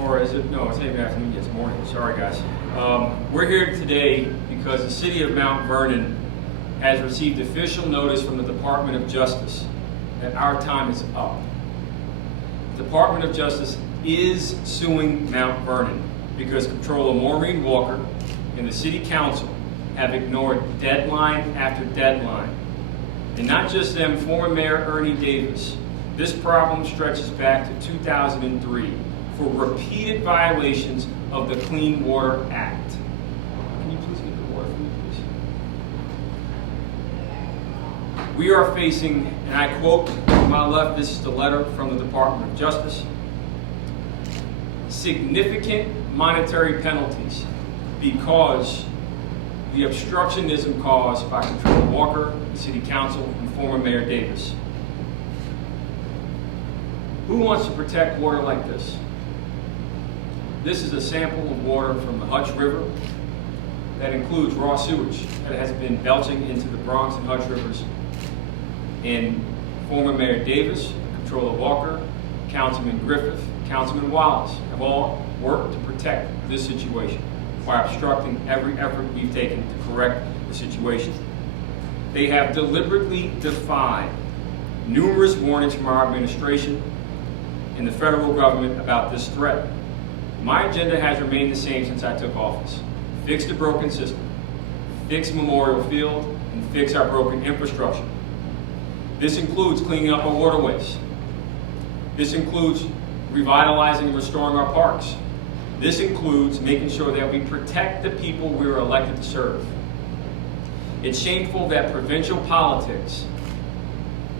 Or is it? No, it's not even afternoon, it's morning. Sorry, guys. We're here today because the City of Mount Vernon has received official notice from the Department of Justice that our time is up. The Department of Justice is suing Mount Vernon because Comptroller Maureen Walker and the City Council have ignored deadline after deadline. And not just them, former Mayor Ernie Davis. This problem stretches back to 2003 for repeated violations of the Clean Water Act. Can you please get the water for me, please? We are facing, and I quote to my left, this is the letter from the Department of Justice, significant monetary penalties because the obstructionism caused by Comptroller Walker, the City Council, and former Mayor Davis. Who wants to protect water like this? This is a sample of water from the Hutch River that includes raw sewage that has been belching into the Bronx and Hutch Rivers. And former Mayor Davis, Comptroller Walker, Councilman Griffith, Councilman Wallace have all worked to protect this situation by obstructing every effort we've taken to correct the situation. They have deliberately defied numerous warnings from our administration and the federal government about this threat. My agenda has remained the same since I took office. Fix the broken system, fix Memorial Field, and fix our broken infrastructure. This includes cleaning up our waterways. This includes revitalizing and restoring our parks. This includes making sure that we protect the people we are elected to serve. It's shameful that provincial politics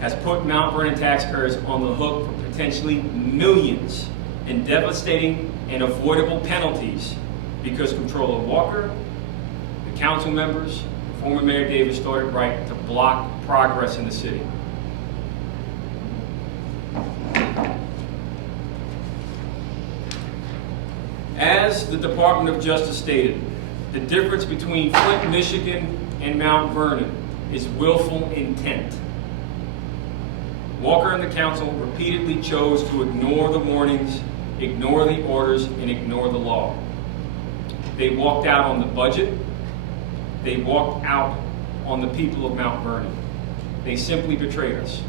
has put Mount Vernon taxpayers on the hook for potentially millions in devastating and avoidable penalties because Comptroller Walker, the council members, former Mayor Davis thought it right to block progress in the city. As the Department of Justice stated, the difference between Flint, Michigan and Mount Vernon is willful intent. Walker and the council repeatedly chose to ignore the warnings, ignore the orders, and ignore the law. They walked out on the budget. They walked out on the people of Mount Vernon. They simply betrayed us.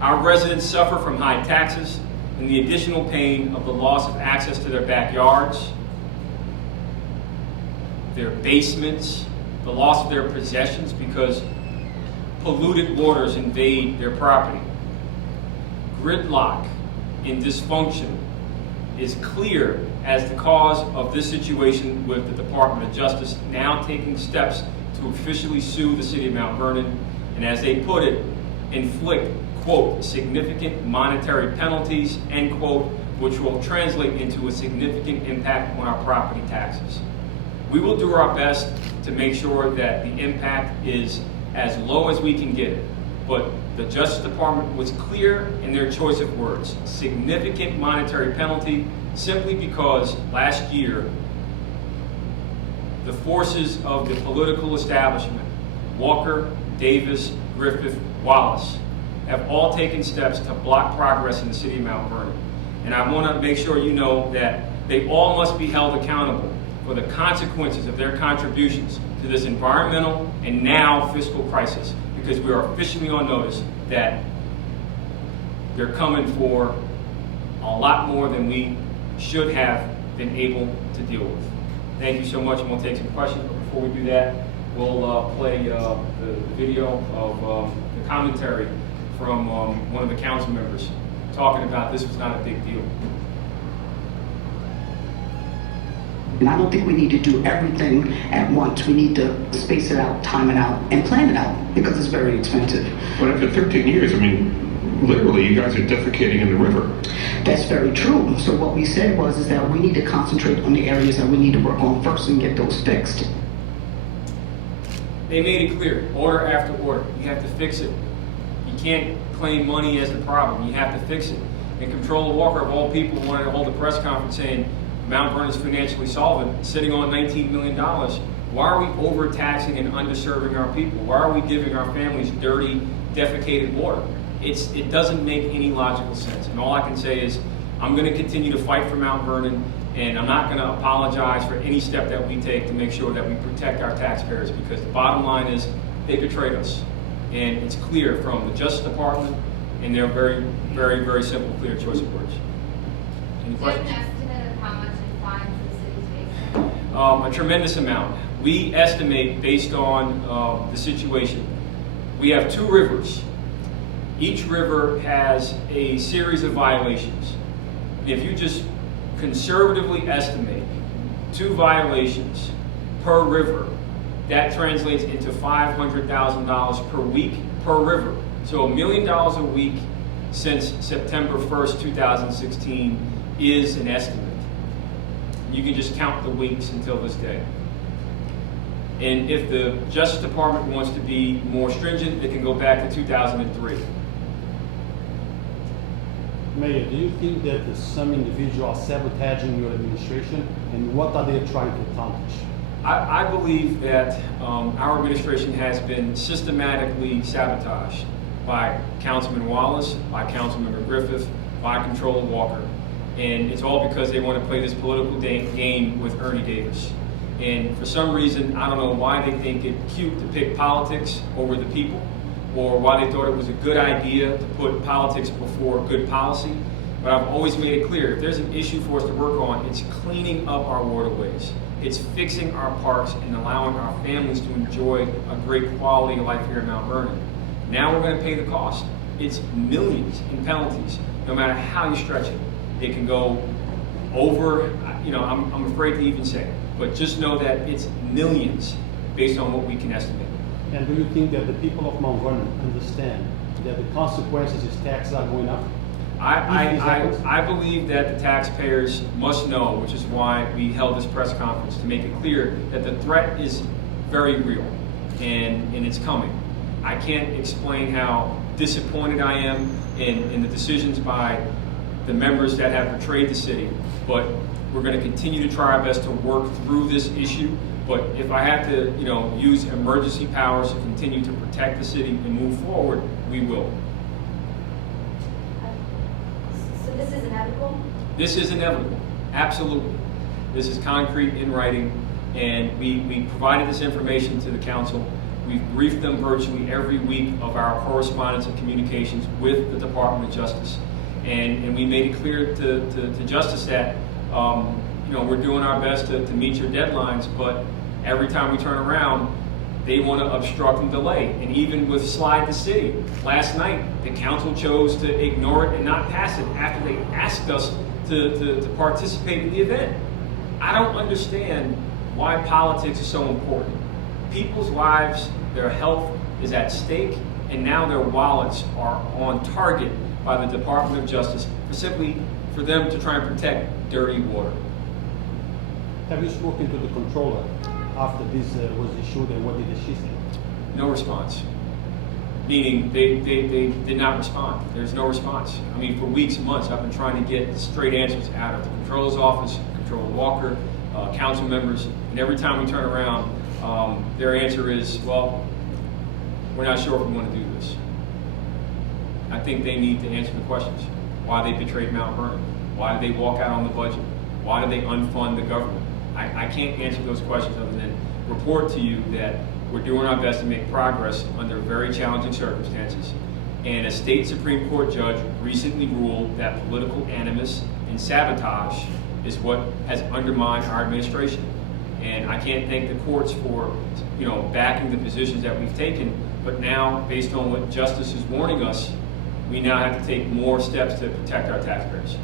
Our residents suffer from high taxes and the additional pain of the loss of access to their backyards, their basements, the loss of their possessions because polluted waters invade their property. Gridlock and dysfunction is clear as the cause of this situation, with the Department of Justice now taking steps to officially sue the City of Mount Vernon, and as they put it, inflict, quote, significant monetary penalties, end quote, which will translate into a significant impact on our property taxes. We will do our best to make sure that the impact is as low as we can get it. But the Justice Department was clear in their choice of words. Significant monetary penalty, simply because last year, the forces of the political establishment, Walker, Davis, Griffith, Wallace, have all taken steps to block progress in the City of Mount Vernon. And I want to make sure you know that they all must be held accountable for the consequences of their contributions to this environmental and now fiscal crisis, because we are officially on notice that they're coming for a lot more than we should have been able to deal with. Thank you so much. I'm going to take some questions, but before we do that, we'll play the video of the commentary from one of the council members talking about this was not a big deal. And I don't think we need to do everything at once. We need to space it out, time it out, and plan it out, because it's very expensive. But after 13 years, I mean, literally, you guys are defecating in the river. That's very true. So what we said is that we need to concentrate on the areas that we need to work on first and get those fixed. They made it clear, order after order. You have to fix it. You can't claim money as the problem. You have to fix it. And Comptroller Walker, of all people, wanted to hold a press conference saying Mount Vernon is financially solvent, sitting on $19 million. Why are we overtaxing and underserving our people? Why are we giving our families dirty, defecated water? It doesn't make any logical sense. And all I can say is I'm going to continue to fight for Mount Vernon, and I'm not going to apologize for any step that we take to make sure that we protect our taxpayers, because the bottom line is they betrayed us. And it's clear from the Justice Department and their very, very, very simple, clear choice of words. Any Do you have an questions? estimate of how much in fines the city's facing? A tremendous amount. We estimate, based on the situation, we have 2 rivers. Each river has a series of violations. If you just conservatively estimate 2 violations per river, that translates into $500,000 per week per river. So $1 million a week since September 1st, 2016 is an estimate. You can just count the weeks until this day. And if the Justice Department wants to be more stringent, they can go back to 2003. Mayor, do you think that some individuals are sabotaging your administration, and what are they trying to accomplish? I believe that our administration has been systematically sabotaged by Councilman Wallace, by Councilmember Griffith, by Comptroller Walker. And it's all because they want to play this political game with Ernie Davis. And for some reason, I don't know why they think it's cute to pick politics over the people, or why they thought it was a good idea to put politics before good policy. But I've always made it clear, if there's an issue for us to work on, it's cleaning up our waterways. It's fixing our parks and allowing our families to enjoy a great quality of life here in Mount Vernon. Now we're going to pay the cost. It's millions in penalties, no matter how you stretch it. It can go over, I'm afraid to even say it, but just know that it's millions based on what we can estimate. And do you think that the people of Mount Vernon understand that the consequences is taxes are going up? I believe that the taxpayers must know, which is why we held this press conference, to make it clear that the threat is very real and it's coming. I can't explain how disappointed I am in the decisions by the members that have betrayed the city, but we're going to continue to try our best to work through this issue. But if I have to, use emergency powers to continue to protect the city and move forward, we will. So this is inevitable? This is inevitable, absolutely. This is concrete in writing, and we provided this information to the council. We've briefed them virtually every week of our correspondence and communications with the Department of Justice. And we made it clear to Justice that, we're doing our best to meet your deadlines, but every time we turn around, they want to obstruct and delay. And even with Slide the City, last night, the council chose to ignore it and not pass it after they asked us to participate in the event. I don't understand why politics is so important. People's lives, their health is at stake, and now their wallets are on target by the Department of Justice for them to try and protect dirty water. Have you spoken to the controller after this was issued, and what did she say? No response. Meaning they did not respond. There's no response. I mean, for weeks and months, I've been trying to get straight answers out of the Controller's office, Comptroller Walker, council members, and every time we turn around, their answer is, well, we're not sure if we want to do this. I think they need to answer the questions. Why they betrayed Mount Vernon? Why did they walk out on the budget? Why did they unfund the government? I can't answer those questions other than report to you that we're doing our best to make progress under very challenging circumstances. And a state Supreme Court judge recently ruled that political animus and sabotage is what has undermined our administration. And I can't thank the courts for, backing the positions that we've taken. But now, based on what Justice is warning us, we now have to take more steps to protect our taxpayers.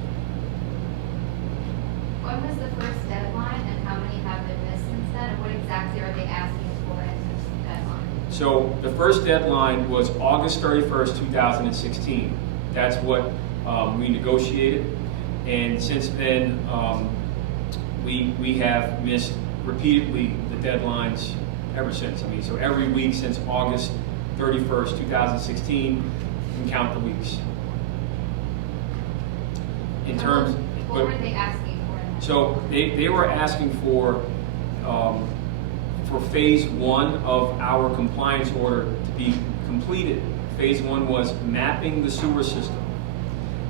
When was the first deadline, and how many have been missed since then, and what exactly are they asking for as this deadline? So the first deadline was August 31st, 2016. That's what we negotiated. And since then, we have missed repeatedly the deadlines ever since. I mean, so every week since August 31st, 2016, you can count the weeks. In terms, What were they asking for? so they were asking for phase 1 of our compliance order to be completed. Phase 1 was mapping the sewer system.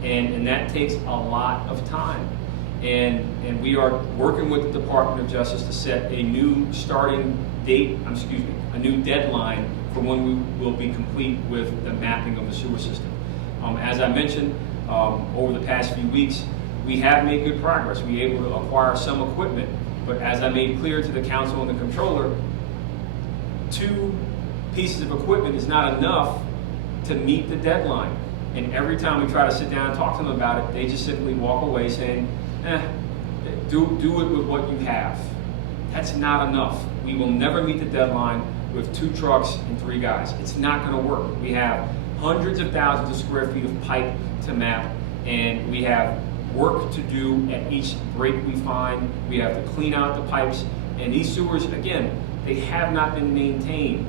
And that takes a lot of time. And we are working with the Department of Justice to set a new starting date, a new deadline for when we will be complete with the mapping of the sewer system. As I mentioned, over the past few weeks, we have made good progress. We were able to acquire some equipment, but as I made clear to the council and the controller, 2 pieces of equipment is not enough to meet the deadline. And every time we try to sit down and talk to them about it, they just simply walk away saying, do it with what you have. That's not enough. We will never meet the deadline with 2 trucks and 3 guys. It's not gonna work. We have hundreds of thousands of square feet of pipe to map, and we have work to do at each break we find. We have to clean out the pipes, and these sewers, again, they have not been maintained.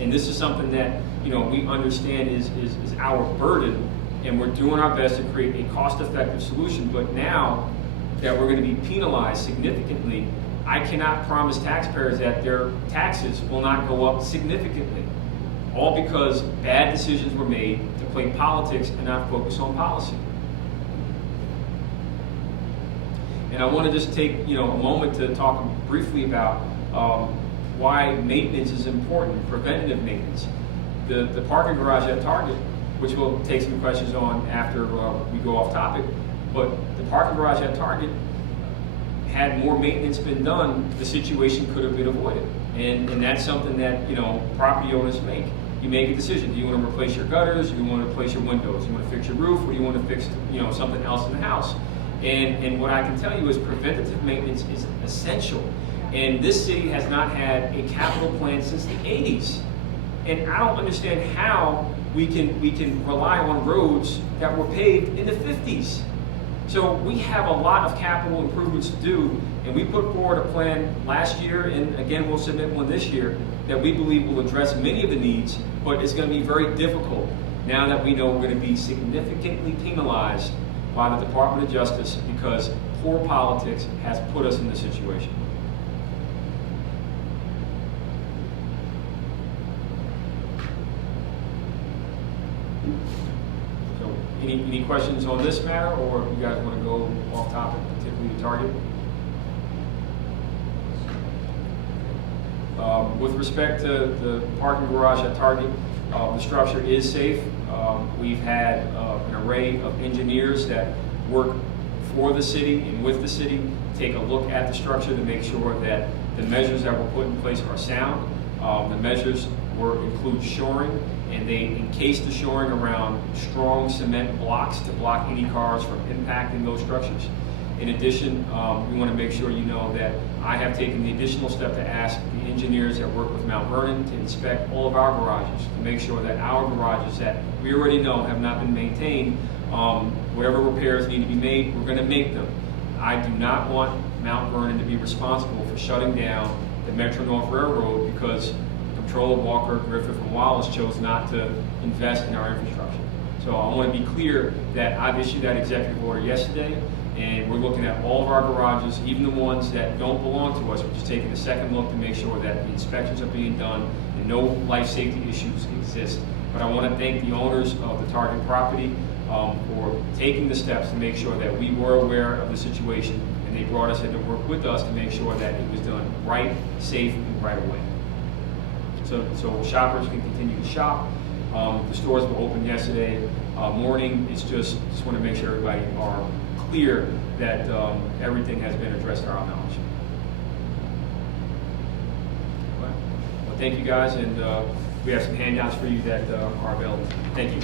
And this is something that, you know, we understand is our burden, and we're doing our best to create a cost-effective solution. But now that we're going to be penalized significantly, I cannot promise taxpayers that their taxes will not go up significantly, all because bad decisions were made to play politics and not focus on policy. And I want to just take, a moment to talk briefly about why maintenance is important, preventative maintenance. The parking garage at Target, which we'll take some questions on after we go off topic, but the parking garage at Target, had more maintenance been done, the situation could have been avoided. And that's something that, property owners make. You make a decision. Do you want to replace your gutters? Do you want to replace your windows? Do you want to fix your roof? Or do you want to fix, something else in the house? And what I can tell you is preventative maintenance is essential. And this city has not had a capital plan since the 80s. And I don't understand how we can rely on roads that were paved in the 50s. So we have a lot of capital improvements to do, and we put forward a plan last year, and again, we'll submit one this year, that we believe will address many of the needs, but it's going to be very difficult now that we know we're going to be significantly penalized by the Department of Justice because poor politics has put us in this situation. So, any questions on this matter, or you guys want to go off topic, particularly the Target? With respect to the parking garage at Target, the structure is safe. We've had an array of engineers that work for the city and with the city take a look at the structure to make sure that the measures that were put in place are sound. The measures include shoring, and they encase the shoring around strong cement blocks to block any cars from impacting those structures. In addition, we want to make sure you know that I have taken the additional step to ask the engineers that work with Mount Vernon to inspect all of our garages to make sure that our garages that we already know have not been maintained, whatever repairs need to be made, we're going to make them. I do not want Mount Vernon to be responsible for shutting down the Metro-North Railroad because Comptroller Walker, Griffith, and Wallace chose not to invest in our infrastructure. So I want to be clear that I've issued that executive order yesterday, and we're looking at all of our garages, even the ones that don't belong to us. We're just taking a second look to make sure that the inspections are being done and no life safety issues exist. But I want to thank the owners of the Target property for taking the steps to make sure that we were aware of the situation, and they brought us in to work with us to make sure that it was done right, safe, and right away. So shoppers can continue to shop. The stores were open yesterday morning. It's just want to make sure everybody are clear that everything has been addressed to our knowledge. Well, thank you guys, and we have some handouts for you that are available. Thank you.